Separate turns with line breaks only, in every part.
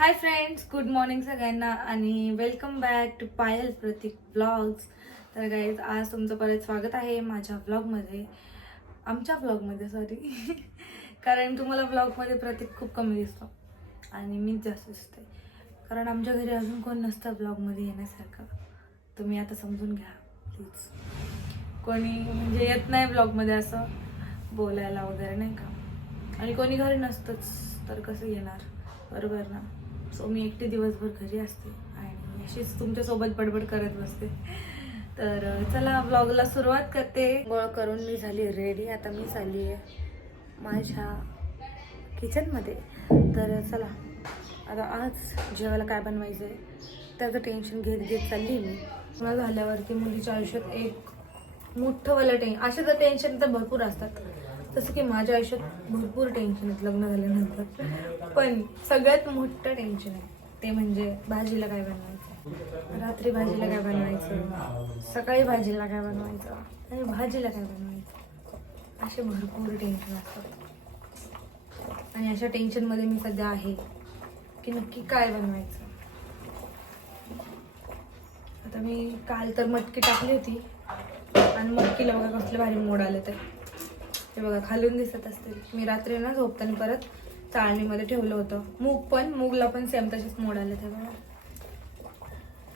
Hi friends good morning सगळ्यांना आणि welcome back to Payal Pratik blogs तर guys आज तुमचं परत स्वागत आहे माझ्या ब्लॉगमध्ये आमच्या ब्लॉगमध्ये सॉरी कारण तुम्हाला ब्लॉगमध्ये प्रतीक खूप कमी दिसतो आणि मीच जास्त दिसते. कारण आमच्या घरी अजून कोण नसतं ब्लॉगमध्ये येण्यासारखं. तुम्ही आता समजून घ्या प्लीज कोणी म्हणजे येत नाही ब्लॉगमध्ये असं बोलायला वगैरे नाही का? आणि कोणी घरी नसतंच तर कसं येणार? बरोबर ना? सो मी एकटी दिवसभर घरी असते आणि अशीच तुमच्यासोबत बडबड करत बसते. तर चला ब्लॉगला सुरुवात करते. गोळ करून मी झाली रेडी आता मी झाली आहे माझ्या किचनमध्ये तर चला. आता आज जेवायला काय बनवायचं आहे त्याचं टेन्शन घेत घेत चालली मी. मला झाल्यावरती मुलीच्या आयुष्यात एक मोठंवालं टेन असे तर टेन्शन तर भरपूर असतात. जसं की माझ्या आयुष्यात भरपूर टेन्शन आहेत लग्न झाल्यानंतर. पण सगळ्यात मोठं टेन्शन आहे ते म्हणजे भाजीला काय बनवायचं? रात्री भाजीला काय बनवायचं? सकाळी भाजीला काय बनवायचं? आणि भाजीला काय बनवायचं? असे भरपूर टेन्शन असतात. आणि अशा टेन्शनमध्ये मी सध्या आहे की नक्की काय बनवायचं? आता मी काल तर मटकी टाकली होती. आणि मटकीला बघा कसले भारी मोड आले तर. ते बघा खालून दिसत असतील. मी रात्री ना झोपताना परत चाळणीमध्ये ठेवलं होतं. मूग पण मूगला पण सेम तसेच मोड आले ते बघा.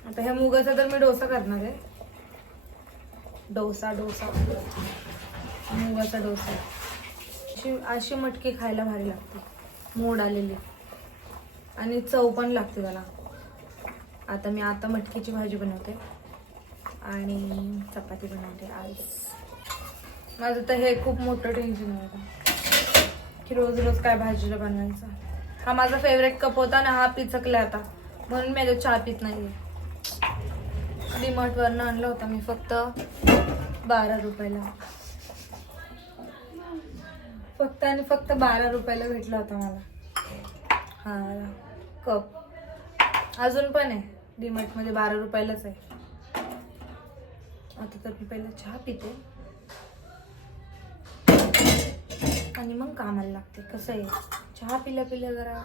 आता ह्या मुगाचा तर मी डोसा करणार आहे. डोसा डोसा. मुगाचा डोसा. अशी अशी मटकी खायला भारी लागते. मोड आलेली. आणि चव पण लागते त्याला. आता मी आता मटकीची भाजी बनवते. आणि चपाती बनवते आज. माझं तर हे खूप मोठं टेन्शन आहे की रोज रोज काय भाजीला बनवायचं. हा माझा फेवरेट कप होता ना हा पिचकला आता. म्हणून मी तो चहा पित नाही डिमटवरनं आणलं होता मी फक्त बारा रुपयाला. फक्त आणि फक्त बारा रुपयाला भेटला होता मला. हा कप अजून पण आहे. डीमार्टमध्ये बारा रुपयालाच आहे. आता तर मी पहिला चहा पिते. आणि मग कामाला लागते. कसं आहे? चहा पिल्या पिल्या जरा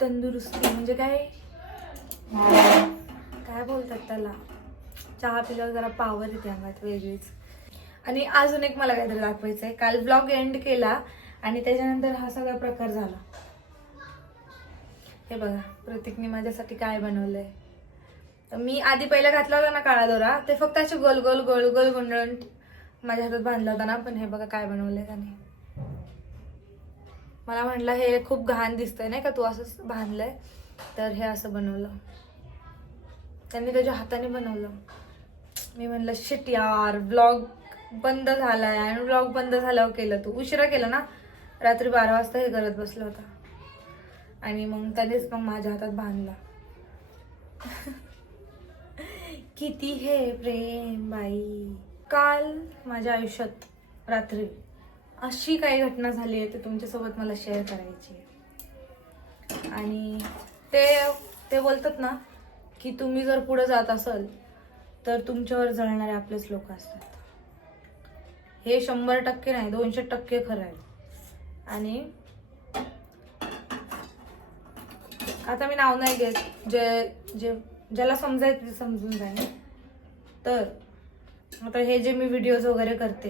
तंदुरुस्ती म्हणजे काय? काय बोलतात त्याला? चहा पिल्यावर जरा पावर येते अंगात वेगळीच. आणि अजून एक मला काहीतरी दाखवायचं आहे. काल ब्लॉग एंड केला आणि त्याच्यानंतर हा सगळा प्रकार झाला. हे बघा प्रतीकने माझ्यासाठी काय बनवलंय. तर मी आधी पहिला घातला होता ना काळा दोरा. ते फक्त असे गोल गोल गोल गोल गुंडळून माझ्या हातात बांधला होता ना पण हे बघा काय बनवलंय त्याने. मला म्हटलं हे खूप घाण दिसतंय नाही का तू असंच बांधलंय तर हे असं बनवलं. त्यांनी त्याच्या हाताने बनवलं. मी म्हणलं शिट यार ब्लॉग बंद झालाय आणि ब्लॉग बंद झाल्यावर केलं तू. उशिरा केलं ना रात्री बारा वाजता हे करत बसला होता. आणि मग त्यानेच मग माझ्या हातात बांधला किती हे प्रेम बाई. काल माझ्या आयुष्यात रात्री अशी काही घटना झाली आहे ते तुमच्यासोबत मला शेअर करायची आहे. आणि ते ते बोलतात ना की तुम्ही जर पुढे जात असाल तर तुमच्यावर जळणारे आपलेच लोक असतात. हे शंभर टक्के नाही दोनशे टक्के खरं आहे. आणि आता मी नाव नाही घेत जे जे ज्याला समजायचं ते समजून जाईल. तर आता हे जे मी व्हिडिओज वगैरे करते.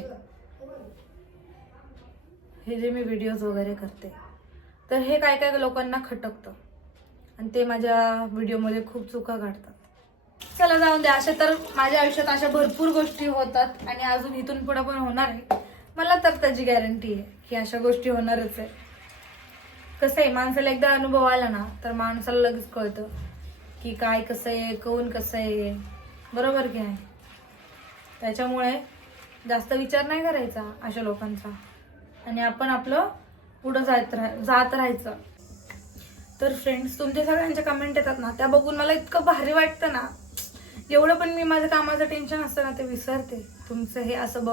हे जे मी व्हिडिओज वगैरे करते. तर हे काय काय लोकांना खटकतं. आणि ते माझ्या व्हिडिओमध्ये खूप चुका काढतात. चला जाऊन द्या. अशा तर माझ्या आयुष्यात अशा भरपूर गोष्टी होतात आणि अजून इथून पुढं पण होणार आहे. मला तर त्याची गॅरंटी आहे की अशा गोष्टी होणारच आहे. कसं आहे माणसाला एकदा अनुभव आला ना तर माणसाला लगेच कळतं की काय कसं आहे कोण कसं आहे. बरोबर की नाही? त्याच्यामुळे जास्त विचार नाही करायचा अशा लोकांचा. आणि आपण आपलं पुढं जात राह जात राहायचं. तर फ्रेंड्स तुमच्या सगळ्यांच्या कमेंट येतात ना त्या बघून मला इतकं भारी वाटतं ना. एवढं पण मी माझं कामाचं टेन्शन असतं ना ते विसरते. तुमचं हे असं ब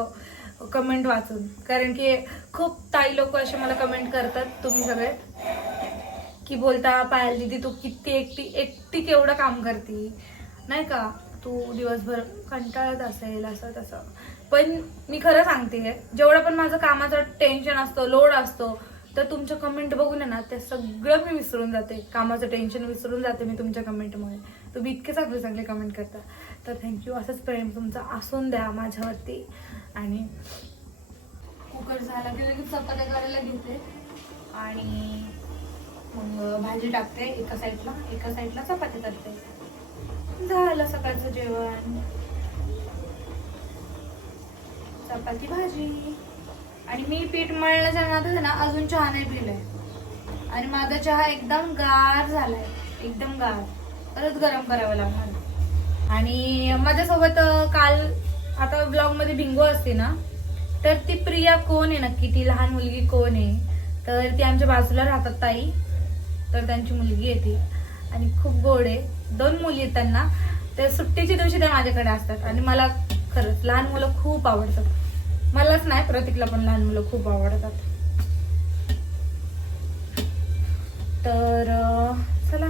कमेंट वाचून. कारण की खूप ताई लोक असे मला कमेंट करतात तुम्ही सगळे. की बोलता पायल दिदी तू किती एकटी एकटी केवढं काम करते? नाही का? तू दिवसभर कंटाळत असेल असं तसं. पण मी खरं सांगते जेवढं पण माझं कामाचं टेन्शन असतं लोड असतो तर तुमच्या कमेंट बघून आहे ना ते सगळं मी विसरून जाते. कामाचं टेन्शन विसरून जाते मी तुमच्या कमेंटमुळे तुम्ही इतके चांगले चांगले कमेंट करता. तर थँक्यू असंच प्रेम तुमचं असून द्या माझ्यावरती. आणि कुकर झाला की लगेच चपात्या करायला घेते. आणि मग भाजी टाकते एका साईडला एका साईडला चपाती करते. झालं सकाळचं जेवण. चपाती भाजी. आणि मी पीठ मळलं जाणार आहे ना अजून चहा नाही पिलाय. आणि माझा चहा एकदम गार झालाय. एकदम गार. परत गरम करावं लागणार. आणि माझ्यासोबत काल आता ब्लॉगमध्ये असते ना तर ती प्रिया कोण आहे नक्की? ती लहान मुलगी कोण आहे? तर ती आमच्या बाजूला राहतात ताई. तर त्यांची मुलगी आहे ती. आणि खूप गोड आहे. दोन मुली आहेत त्यांना. त्या सुट्टीच्या दिवशी त्या माझ्याकडे असतात. आणि मला खरंच लहान मुलं खूप आवडतात. मलाच नाही प्रतीकला पण लहान मुलं खूप आवडतात. तर चला.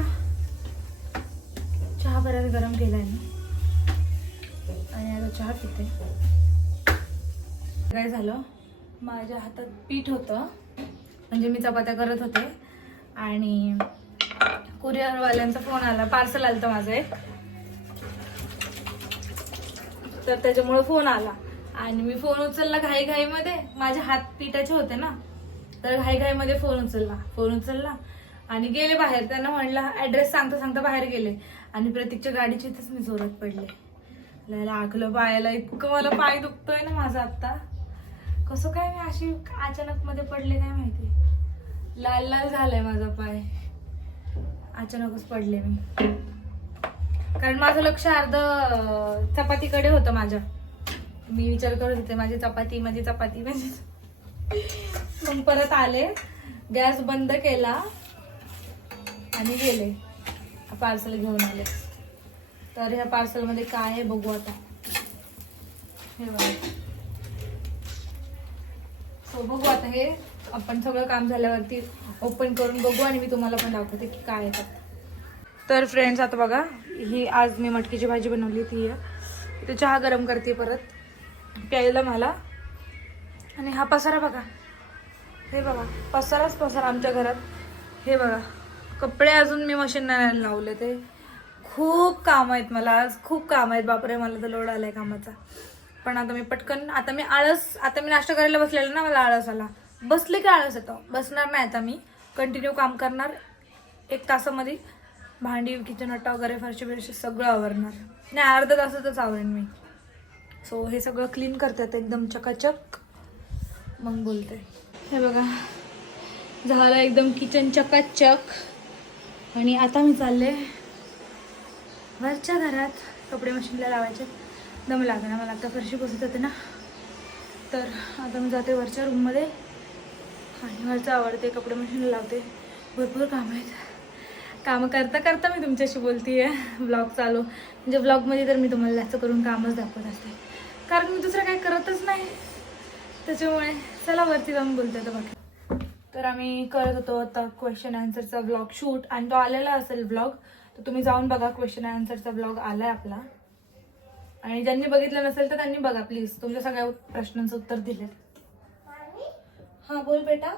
चहा बऱ्याच गरम केला मी. आणि आता चहा पिते. काय झालं? माझ्या हातात पीठ होतं. म्हणजे मी चपात्या करत होते. आणि कुरिअरवाल्यांचा फोन आला पार्सल आलं तर माझं एक. तर त्याच्यामुळे फोन आला. आणि मी फोन उचलला घाई घाईमध्ये माझे हात पिठाचे होते ना तर घाई घाईमध्ये फोन उचलला फोन उचलला. आणि गेले बाहेर त्यांना म्हणला ऍड्रेस सांगता सांगता बाहेर गेले. आणि प्रतीकच्या गाडीची इथेच मी जोरात पडले. लय लागलं पायाला इतकं मला पाय दुखतोय ना माझा आत्ता. कसं काय मी अशी अचानक मध्ये पडले काय माहिती? लाल लाल झालाय माझा पाय. अचानकच पडले मी. कारण माझं लक्ष अर्ध चपातीकडे होतं माझ्या. मी विचार करत होते माझी चपाती माझी चपाती माझी मग परत आले. गॅस बंद केला आणि गेले. पार्सल घेऊन आले. तर ह्या पार्सलमध्ये काय आहे बघू आता. हे बघा. सो बघू आता हे. आपण सगळं काम झाल्यावरती ओपन करून बघू आणि मी तुम्हाला पण दाखवते की काय येतात तर फ्रेंड्स आता बघा ही आज मी मटकीची भाजी बनवली ती आहे इथे चहा गरम करते परत. प्यायला मला. आणि हा पसारा बघा. हे बघा पसाराच पसारा आमच्या घरात. हे बघा कपडे अजून मी मशीन नाही लावले ते. खूप काम आहेत मला आज खूप काम आहेत. बापरे मला तर लोड आला आहे कामाचा. पण आता मी पटकन आता मी आळस आता मी नाश्ता करायला बसलेला ना मला आळस आला. बसले की आळस येतो. बसणार नाही आता मी. कंटिन्यू काम करणार. एक तासामध्ये भांडी किचन आटा वगैरे फरशी बिरशी सगळं आवरणार. नाही अर्धा तासातच आवरेन मी. सो हे सगळं क्लीन करतात एकदम चकाचक. मग बोलते. हे बघा. झालं एकदम किचन चकाचक. आणि आता मी चालले वरच्या घरात. कपडे मशीनला लावायचे. दम लागणार मला आता फरशी बसत होते ना. तर आता मी जाते वरच्या रूममध्ये आणि वरचं आवडते कपडे मशीन लावते भरपूर काम आहेत. कामं करता करता मी तुमच्याशी बोलते आहे ब्लॉग चालू. म्हणजे ब्लॉगमध्ये तर मी तुम्हाला जास्त करून कामच दाखवत असते. कारण मी दुसरं काही करतच नाही. त्याच्यामुळे चला वरती जाऊन बोलते आता बाकी तर आम्ही करत होतो आता क्वेश्चन आन्सरचा ब्लॉग शूट आणि तो आलेला असेल ब्लॉग तर तुम्ही जाऊन बघा क्वेश्चन आन्सरचा ब्लॉग आलाय आपला. आणि ज्यांनी बघितलं नसेल तर त्यांनी बघा प्लीज तुमच्या सगळ्या प्रश्नांचं उत्तर दिले हा बोल बेटा.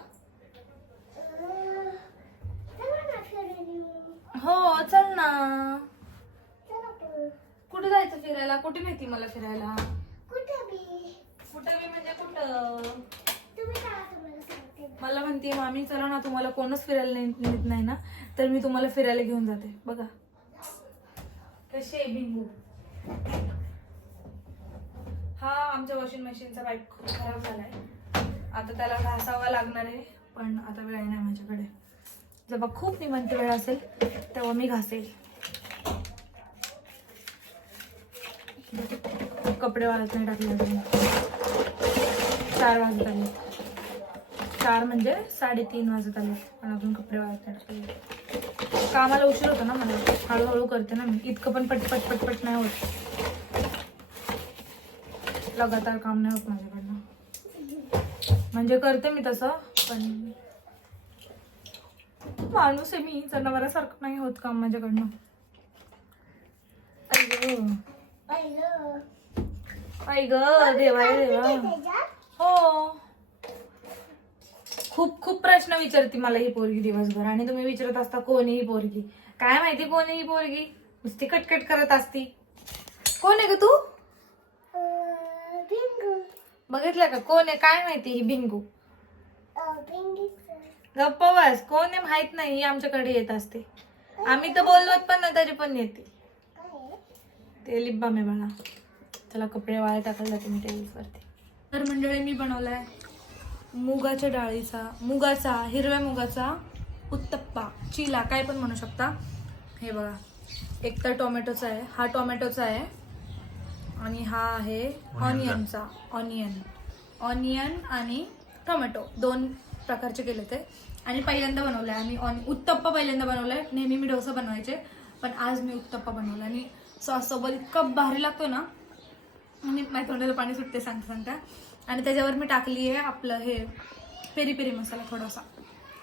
हो चल ना. कुठे जायचं फिरायला? कुठे माहिती मला फिरायला? कुठे मी म्हणजे कुठं? मला म्हणते मामी चला ना तुम्हाला कोणच फिरायला नेत नाही ना तर मी तुम्हाला फिरायला घेऊन जाते. बघा. कशी बिंगू हा आमच्या वॉशिंग मशीनचा पाईप खूप खराब झालाय. आता त्याला घासावा लागणार आहे पण आता वेळ नाही माझ्याकडे. जेव्हा खूप निवांत वेळ असेल तेव्हा मी घासेल. कपडे वाळत नाही टाकले अजून. चार वाजत आले. चार म्हणजे साडेतीन वाजत आले. पण अजून कपडे वाळत नाही टाकले. कामाला उशीर होतो ना मला. हळूहळू करते ना मी. इतकं पण पटपट पटपट नाही होत. लगातार काम नाही होत माझ्याकडे. म्हणजे करते मी तसं पण माणूस आहे मी जनावरासारखं नाही होत काम माझ्याकडनं. आई ग. देवा देवा. हो. खूप खूप प्रश्न विचारते मला ही पोरगी दिवसभर आणि तुम्ही विचारत असता कोण ही पोरगी? काय माहिती कोण ही पोरगी? नुसती कटकट करत असती. कोण आहे ग तू? बघितलं का? कोण आहे? काय माहिती ही भिंगू गप्प बस. कोण आहे माहीत नाही. ही आमच्याकडे येत असते. आम्ही तर बोललोत पण ना तरी पण येते. ते लिब्बा मी म्हणा त्याला कपडे वाळत टाकायला जाते मी टेरिसवरती तर मंडळी मी बनवलाय मुगाच्या डाळीचा मुगाचा हिरव्या मुगाचा उत्तप्पा. चिला काय पण म्हणू शकता. हे बघा. एक तर टोमॅटोचा आहे. हा टोमॅटोचा आहे. आणि हा आहे ऑनियनचा ऑनियन ऑनियन आणि टोमॅटो दोन प्रकारचे केले ते. आणि पहिल्यांदा बनवलं आहे आम्ही ऑन उत्तप्पा पहिल्यांदा बनवलं आहे नेहमी मी डोसा बनवायचे. पण आज मी उत्तप्पा बनवला. आणि सॉससोबत इतका भारी लागतो ना आणि माझ्या तोंडाला पाणी सुटते सांगता सांगता. आणि त्याच्यावर मी टाकली आहे आपलं हे पेरी पेरी मसाला थोडासा.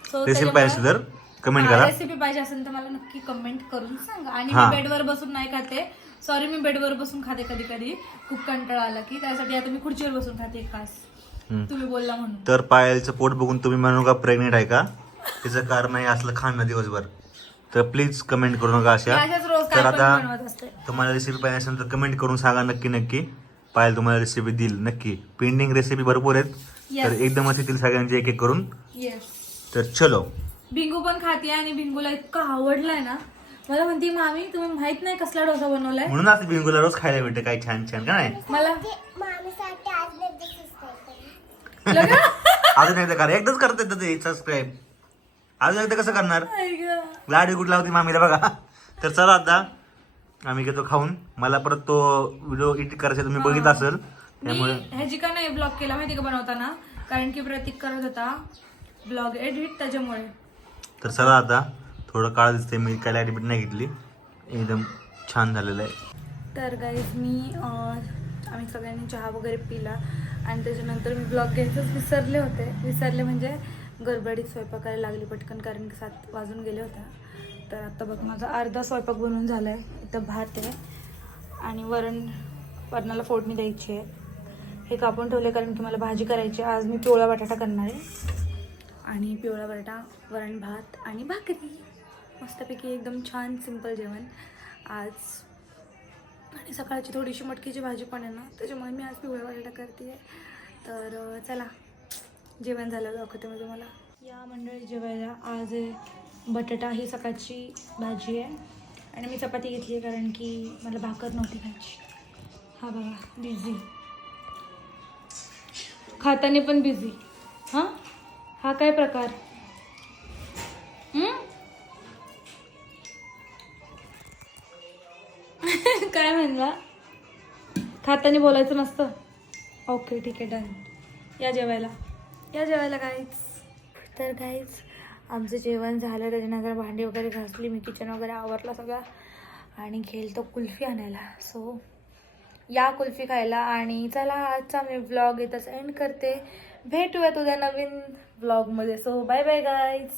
रेसिपी पाहिजे असेल तर कमेंट करा.
रेसिपी पाहिजे असेल तर मला नक्की कमेंट करून सांगा. आणि. मी बेडवर बसून नाही खाते. सॉरी मी बेडवर बसून खाते कधी कधी. खूप कंटाळा आला की. त्यासाठी आता मी खुर्चीवर बसून खाते खास. तुम्ही बोलला म्हणून.
तर पायलचं पोट बघून तुम्ही म्हणू का प्रेग्नेंट आहे का? तिचं कारण आहे असलं खाणं दिवसभर. तर प्लीज कमेंट करू नका अशा.
अशाच रोज
तर
काय पण
आता
बनवत असते.
तुम्हाला रेसिपी पाहिजे असेल तर कमेंट करून सांगा नक्की नक्की. पायल तुम्हाला रेसिपी देईल नक्की. पेंडिंग रेसिपी भरपूर आहेत. तर एकदमच येतील सगळ्यांची एक एक करून.
येस
तर चलो.
भिंगू पण खाते आणि भिंगूला इतकं आवडलाय ना. मला म्हणते मामी तुम्ही माहीत नाही कसला डोसा बनवलाय.
म्हणून असं बिंगुला रोज खायला भेटते काय छान छान का नाही?
मला
अजून एकदा करा. एकदाच करता येतं ते सबस्क्राईब अजून एकदा कसं करणार?
आई गं.
लाडी कुठला होती मामीला बघा. तर चला आता आम्ही घेतो खाऊन. मला परत तो व्हिडिओ एडिट करायचा तुम्ही बघित असेल.
मी
त्यामुळे
ह्याची का नाही ब्लॉग केला माहिती का बनवताना? कारण की प्रतीक करत होता ब्लॉग एडिट त्याच्यामुळे.
तर चला आता. थोडं काळ दिसते मी काय लाइट बीट नाही घेतली. एकदम छान झालेलं आहे.
तर गाईज मी आम्ही सगळ्यांनी चहा वगैरे पिला आणि त्याच्यानंतर मी ब्लॉग घ्यायचंच विसरले होते. विसरले म्हणजे गडबडीत स्वयंपाक करायला लागली पटकन कारण की सात वाजून गेले होता. तर आत्ता बघ माझा अर्धा स्वयंपाक बनवून झाला आहे इथं भात आहे आणि वरण वरणाला फोडणी द्यायची आहे. हे कापून ठेवले कारण की मला भाजी करायची आहे. आज मी पिवळा बटाटा करणार आहे. आणि पिवळा बटाटा वरण भात आणि भाकरी. मस्तपैकी एकदम छान सिंपल जेवण. आज आणि सकाळची थोडीशी मटकीची भाजी पण आहे ना त्याच्यामुळे मी आज पिवळ्या बटाटा करते. आहे तर चला जेवण झालं दाखवते मी तुम्हाला. या मंडळी जेवायला आज बटाटा ही सकाळची भाजी आहे. आणि मी चपाती घेतली आहे कारण की मला भाकर नव्हती खायची. हा बघा बिझी खाताने पण बिझी हां? हा काय प्रकार? काय खाताने बोलायचं नसतं. ओके ठीक आहे डन या जेवायला. या जेवायला काहीच तर काहीच आमचं जेवण झालं. त्याच्यानंतर भांडी वगैरे घासली. मी किचन वगैरे आवरला सगळा. आणि घेईल तो कुल्फी आणायला. सो या कुल्फी खायला. आणि चला आजचा मी व्लॉग इथंच एंड करते. भेटूया उद्या नवीन व्लॉगमध्ये सो बाय बाय गाईज